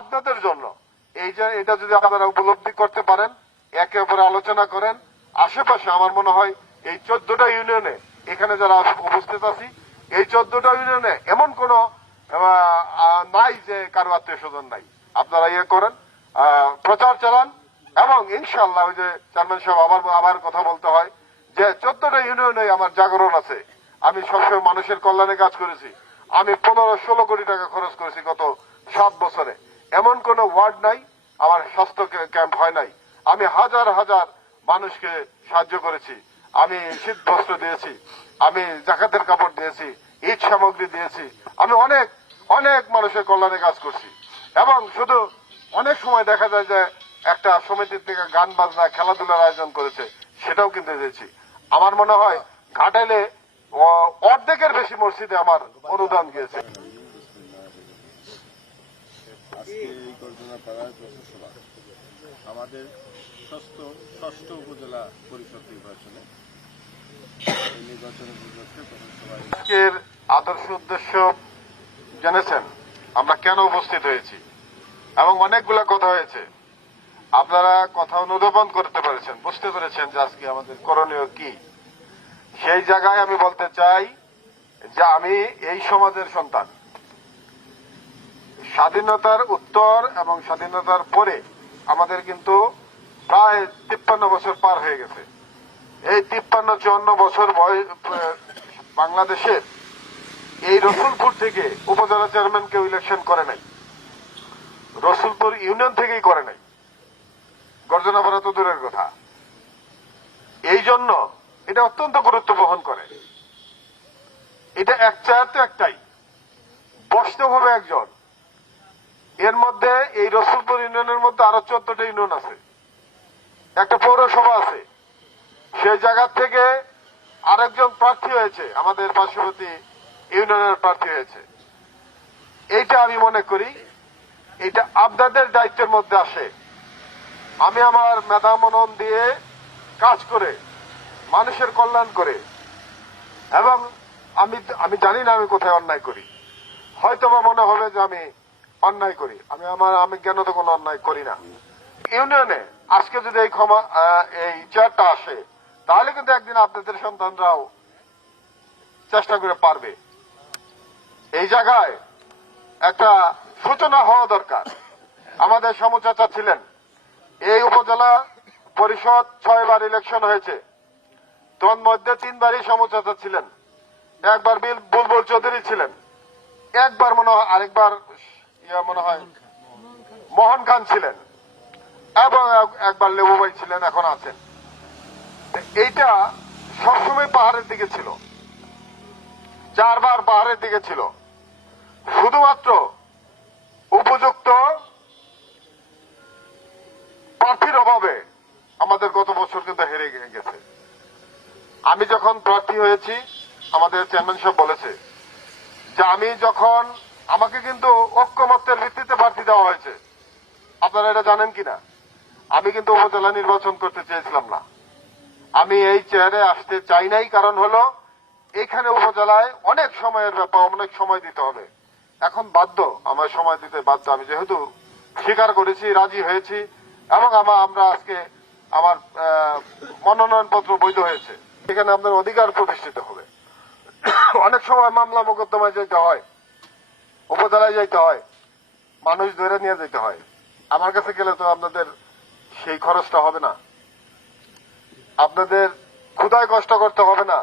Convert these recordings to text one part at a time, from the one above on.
আপনাদের জন্য। এই যে এটা যদি আপনারা উপলব্ধি করতে পারেন, একে অপরে আলোচনা করেন, আশেপাশে আমার মনে হয় এই চোদ্দটা ইউনিয়নে এখানে যারা উপস্থিত আছি, এই চোদ্দটা ইউনিয়নে এমন কোন নাই যে কারও আত্মীয় স্বজন নাই। আপনারা ইয়ে করেন প্রচার চালান এবং ইনশাল্লাহ ওই যে চেয়ারম্যান সাহেব আবার আবার কথা বলতে হয় যে চোদ্দটা ইউনিয়নে আমার জাগরণ আছে। আমি সবসময় মানুষের কল্যাণে কাজ করেছি। আমি পনেরো ষোলো কোটি টাকা খরচ করেছি গত সাত বছরে। এমন কোন ওয়ার্ড নাই, আমার স্বাস্থ্য ক্যাম্প হয় নাই। আমি হাজার হাজার মানুষকে সাহায্য করেছি। আমি শীত বস্ত্র দিয়েছি, আমি জাকাতের কাপড় দিয়েছি, ঈদ সামগ্রী দিয়েছি। আমি অনেক অনেক মানুষের কল্যাণে কাজ করছি। এবং শুধু অনেক সময় দেখা যায় যে একটা সমিতির থেকে গান বাজনা, খেলাধুলার আয়োজন করেছে, সেটাও কিন্তু দিয়েছি আমার মনে হয় ঘাটাইলে অর্ধেকের বেশি মসজিদে আমার অনুদান গিয়েছে। আজকে এই কল্পনা পাড়ার প্রশাসনা আমাদের ষষ্ঠ ষষ্ঠ উপজেলা পরিষদ নির্বাচনে আদর্শ উদ্দেশ্য জেনেছেন আমরা কেন উপস্থিত হয়েছি এবং অনেকগুলা কথা হয়েছে। আপনারা কথা অনুধাবন করতে পেরেছেন, বুঝতে পেরেছেন যে আজকে আমাদের করণীয় কি। সেই জায়গায় আমি বলতে চাই যে আমি এই সমাজের সন্তান। স্বাধীনতার উত্তর এবং স্বাধীনতার পরে আমাদের কিন্তু প্রায় তিপ্পান্ন বছর পার হয়ে গেছে। এই তিপ্পান্ন, চুয়ান্ন বছর বয়স বাংলাদেশে এই রসুলপুর থেকে উপজেলা চেয়ারম্যান কেউ ইলেকশন করে নাই। রসুলপুর ইউনিয়ন থেকেই করে নাই। গর্জনা করা তো দূরের কথা। এই জন্য এটা অত্যন্ত গুরুত্ব বহন করে। এটা এক চেয়ার তো একটাই। বসতে হবে একজন। এর মধ্যে এই রসুলপুর ইউনিয়নের মধ্যে আরও চোদ্দটা ইউনিয়ন আছে। একটা পৌরসভা আছে। সেই জায়গা থেকে আরেকজন প্রার্থী হয়েছে, আমাদের পার্শ্ববর্তী ইউনিয়নের প্রার্থী হয়েছে। এইটা আমি মনে করি এটা আপনাদের দায়িত্বের মধ্যে আসে। আমি আমার মেধা মনন দিয়ে কাজ করে, মানুষের কল্যাণ করে, এবং আমি আমি জানি না আমি কোথায় অন্যায় করি। হয়তো বা মনে হবে যে আমি অন্যায় করি। আমি আমার আমি কেন তো কোনো অন্যায় করি না? ইউনিয়নে আজকে যদি এই ক্ষমা এই চেয়ারটা আসে, তাহলে কিন্তু একদিন আপনাদের সন্তানরাও চেষ্টা করে পারবে। এই জায়গায় একটা সূচনা হওয়া দরকার। আমাদের সমচাচা ছিলেন। এই উপজেলা পরিষদ ছয়বার ইলেকশন হয়েছে। তোর মধ্যে তিনবারই সমচাচা ছিলেন। একবার বিল বুলবুল চৌধুরী ছিলেন। একবার মনে হয় আরেকবার ইয়া মনে হয় মোহন খান ছিলেন। এবং একবার লেবু ভাই ছিলেন, এখন আছেন। এইটা সবসময় পাহাড়ের দিকে ছিল। চারবার পাহাড়ের দিকে ছিল। শুধুমাত্র উপযুক্ত প্রার্থীর অভাবে আমাদের গত বছর কিন্তু হেরে গেছে। আমি যখন প্রার্থী হয়েছি, আমাদের চেয়ারম্যান সাহেব বলেছে যে আমি যখন আমাকে কিন্তু ঐক্যমত্যের ভিত্তিতে প্রার্থী দেওয়া হয়েছে। আপনারা এটা জানেন কিনা? আমি কিন্তু উপজেলা নির্বাচন করতে চেয়েছিলাম না। আমি এই চেয়ারে আসতে চাই নাই কারণ হলো এখানে উপজেলায় অনেক সময়ের ব্যাপার অনেক সময় দিতে হবে। এখন বাধ্য আমার সময় দিতে বাধ্য। আমি যেহেতু স্বীকার করেছি রাজি হয়েছি এবং আমার আমরা আজকে আমার আহ, মনোনয়নপত্র বৈধ হয়েছে। এখানে আপনার অধিকার প্রতিষ্ঠিত হবে। অনেক সময় মামলা মোকদ্দমায় যেতে হয়। উপজেলায় যেতে হয়, মানুষ ধরে নিয়ে যেতে হয়। আমার কাছে গেলে তো আপনাদের সেই খরচটা হবে না। আপনাদের ক্ষুদায় কষ্ট করতে হবে না।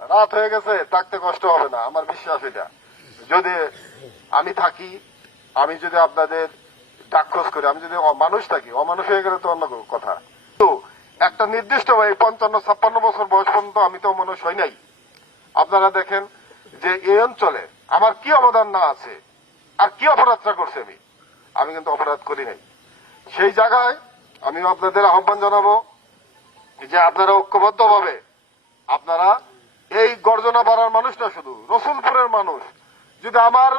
রাত হয়ে গেছে, থাকতে কষ্ট হবে না। আমার বিশ্বাস এটা। যদি আমি থাকি, আমি যদি আপনাদের ডাকখোজ করি, আমি যদি মানুষ থাকি, অমানুষ হয়ে গেলে তো অন্য কথা। তো একটা নির্দিষ্ট এই পঞ্চান্ন, ছাপ্পান্ন বছর বয়স পর্যন্ত আমি তো মানুষ হই নাই। আপনারা দেখেন যে এই অঞ্চলে আমার কি অবদান না আছে। আর কি অপরাধটা করছে আমি? আমি কিন্তু অপরাধ করি নাই। সেই জায়গায় আমি আপনাদের আহ্বান জানাব যে আপনারা ঐক্যবদ্ধ ভাবে আপনারা এই গর্জনা পাড়ার মানুষ না শুধু, রসুলপুরের মানুষ, যদি আমার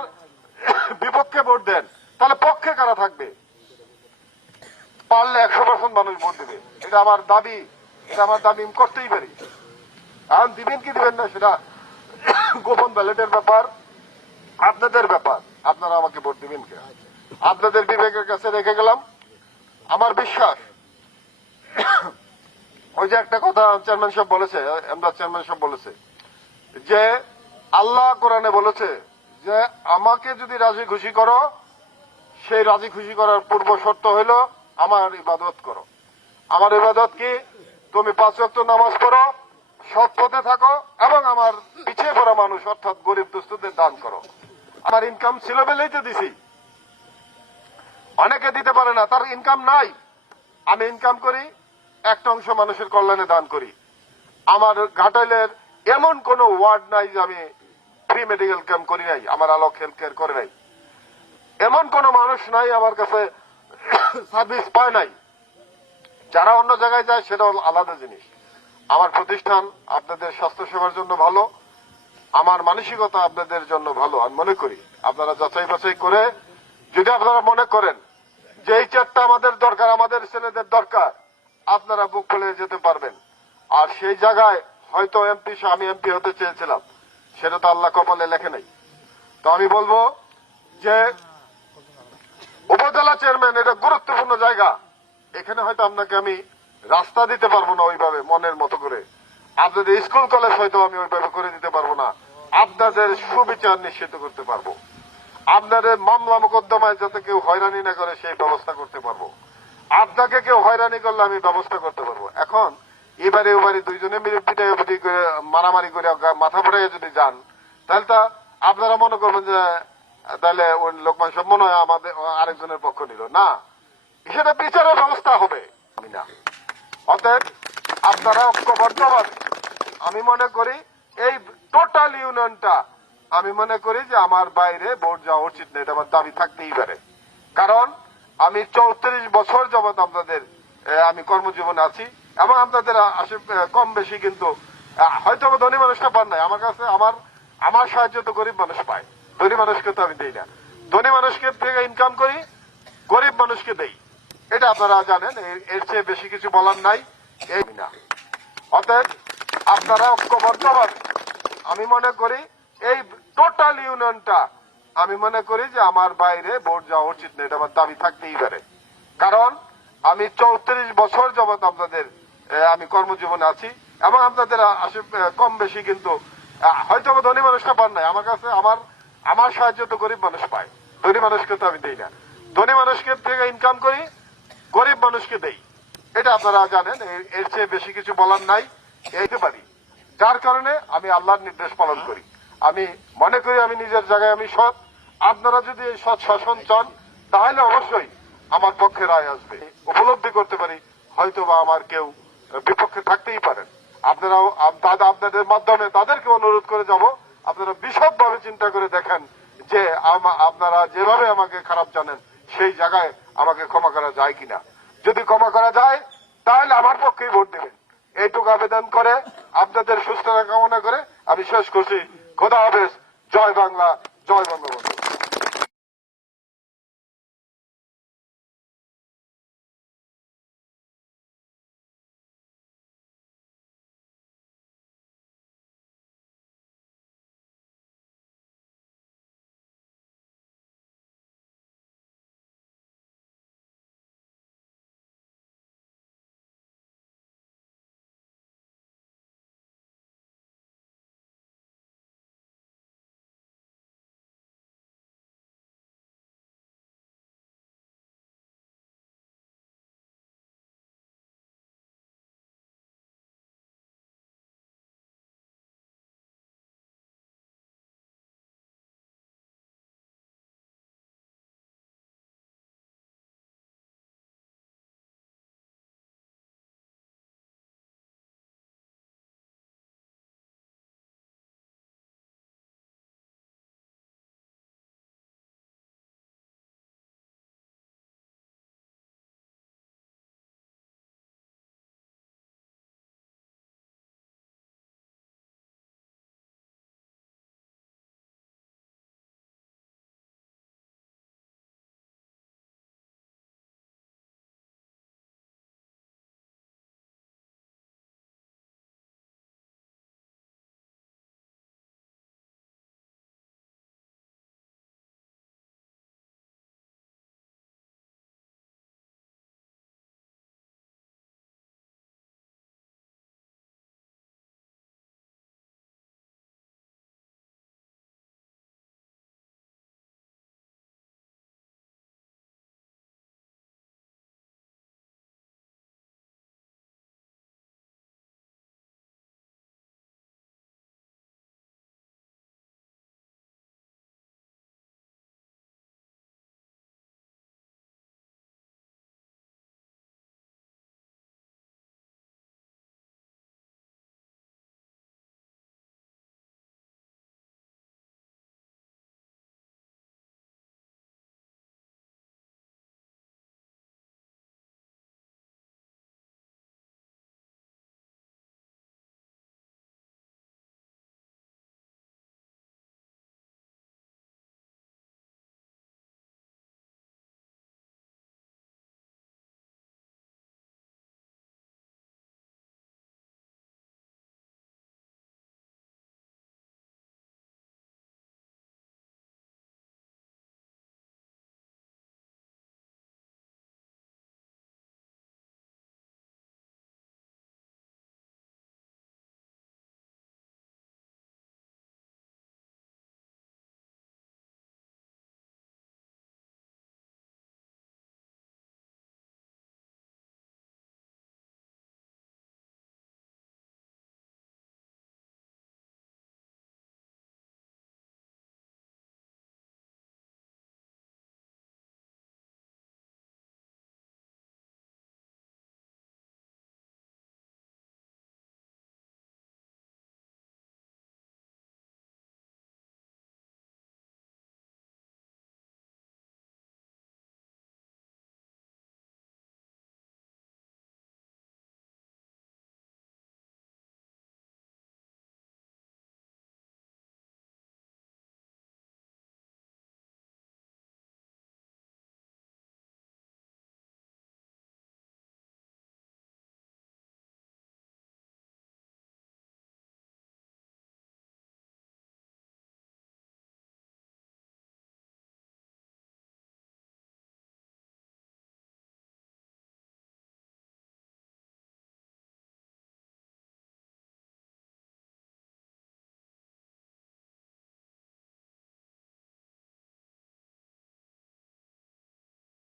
বিপক্ষে ভোট দেন, তাহলে পক্ষে কারা থাকবে? পারলে একশো পার্সেন্ট মানুষ ভোট দেবে। এটা আমার দাবি, এটা আমার দাবি করতেই পারি। এখন দিবেন কি দিবেন না, সেটা গোপন ব্যালেটের ব্যাপার, আপনাদের ব্যাপার। আপনারা আমাকে ভোট দিবেন কে? আপনাদের বিবেকের কাছে রেখে গেলাম। আমার বিশ্বাস, ওই যে একটা কথা চেয়ারম্যান সাহেব বলেছে, এমদাদ চেয়ারম্যান সাহেব বলেছে, যে আল্লাহ কোরআনে বলেছে যে, আমাকে যদি রাজি খুশি করো, সেই রাজি খুশি করার পূর্ব শর্ত হইল আমার ইবাদত করো। আমার ইবাদত কি? তুমি পাঁচ ওয়াক্ত নামাজ পড়ো, সৎ পথে থাকো এবং আমার পিছিয়ে পড়া মানুষ, অর্থাৎ গরিব দুস্থদের দান করো। আমার ইনকাম ছিল বলেই দিছি। অনেকে দিতে পারে না, তার ইনকাম নাই। আমি ইনকাম করি, একটা অংশ মানুষের কল্যাণে দান করি। আমার ঘাটাইলের এমন কোন ওয়ার্ড নাই যে আমি ফ্রি মেডিকেল ক্যাম্প করি নাই, আমার আলোক হেলথ কেয়ার করে নাই। এমন কোন মানুষ নাই আমার কাছে সার্ভিস পায় নাই। যারা অন্য জায়গায় যায়, সেটা আলাদা জিনিস। আমার প্রতিষ্ঠান আপনাদের স্বাস্থ্য সেবার জন্য ভালো আমার মানসিকতা আপনাদের জন্য ভালো, আমি মনে করি। আপনারা যাচাই বাছাই করে, যদি আপনারা মনে করেন যে এই চারটা আমাদের দরকার, আমাদের ছেলেদের দরকার, আপনারা বুক খুলে যেতে পারবেন। আর সেই জায়গায় হয়তো এমপি আমি এমপি হতে চেয়েছিলাম। সেটা তো আল্লাহ কপালে লেখে নাই। তো আমি বলব যে উপজেলা চেয়ারম্যান এটা গুরুত্বপূর্ণ জায়গা। এখানে হয়তো আপনাকে আমি রাস্তা দিতে পারব না ওইভাবে, মনের মতো করে। আপনাদের স্কুল, কলেজ হয়তো আমি ওইভাবে আপনাদের সুবিচার নিশ্চিত করতে পারব। আপনাদের মামলা মোকদ্দমায় যাতে কেউ হয়রানি না করে, সেই ব্যবস্থা করতে পারব। আপনাকে কেউ হয়রানি করলে আমি ব্যবস্থা করতে পারব। এখন এবারে ওবারে দুইজনে মিলে পিটাই করে, মারামারি করে মাথা ফোটাই যদি যান, তাহলে তা আপনারা মনে করবেন যে, তাহলে ওই লোকমান সব মনে হয় আমাদের আরেকজনের পক্ষ নিল। না, সেটা বিচারের ব্যবস্থা হবে। আমি না। অতএব আপনারা ঐক্যবদ্ধভাবে আমি মনে করি এই টোটাল ইউনিয়নটা আমি মনে করি যে আমার বাইরে ভোট যাওয়া উচিত না, এটা আমার দাবি থাকতেই পারে। কারণ আমি চৌত্রিশ বছর যাবৎ আপনাদের আমি কর্মজীবনে আছি এবং আপনাদের কম বেশি কিন্তু হয়তো ধনী মানুষটা পান নাই। আমার কাছে আমার আমার সাহায্য তো গরিব মানুষ পায়। ধনী মানুষকে তো আমি দিই না। ধনী মানুষকে থেকে ইনকাম করি, গরিব মানুষকে দেই। এটা আপনারা জানেন এর- এর চেয়ে বেশি কিছু বলার নাই এই না। অতএব আপনারা ঐক্যবদ্ধভাবে আমি মনে করি এই টোটাল ইউনিয়নটা, আমি মনে করি যে আমার বাইরে ভোট যাওয়া উচিত না, এটা আমার দাবি থাকতেই পারে। কারণ আমি চৌত্রিশ বছর যাবৎ আপনাদের আমি কর্মজীবনে আছি এবং আপনাদের কম বেশি কিন্তু হয়তো ধনী মানুষটা পান নাই। আমার কাছে আমার আমার সাহায্য তো গরিব মানুষ পায়। ধনী মানুষকে তো আমি দিই না। ধনী মানুষকে থেকে ইনকাম করি, গরিব মানুষকে দেই। এটা আপনারা জানেন এর- চেয়ে বেশি কিছু বলার নাই এইতে পারি। যার কারণে আমি আল্লাহর নির্দেশ পালন করি। আমি মনে করি আমি নিজের জায়গায় আমি সৎ। আপনারা যদি এই সৎ শাসন চান তাহলে অবশ্যই আমার পক্ষে রায় আসবে। উপলব্ধি করতে পারি হয়তো বা আমার কেউ বিপক্ষে থাকতেই পারেন। আপনারাও আপনাদের মাধ্যমে তাদেরকে অনুরোধ করে যাব আপনারা বিশদভাবে চিন্তা করে দেখেন যে আপনারা যেভাবে আমাকে খারাপ জানেন সেই জায়গায় আমাকে ক্ষমা করা যায় কিনা। যদি ক্ষমা করা যায় তাহলে আমার পক্ষেই ভোট দেবেন। এইটুকু আবেদন করে, আপনাদের সুস্থতা কামনা করে আমি শেষ করছি। খোদা হাফেজ। জয় বাংলা, জয় বঙ্গবন্ধু।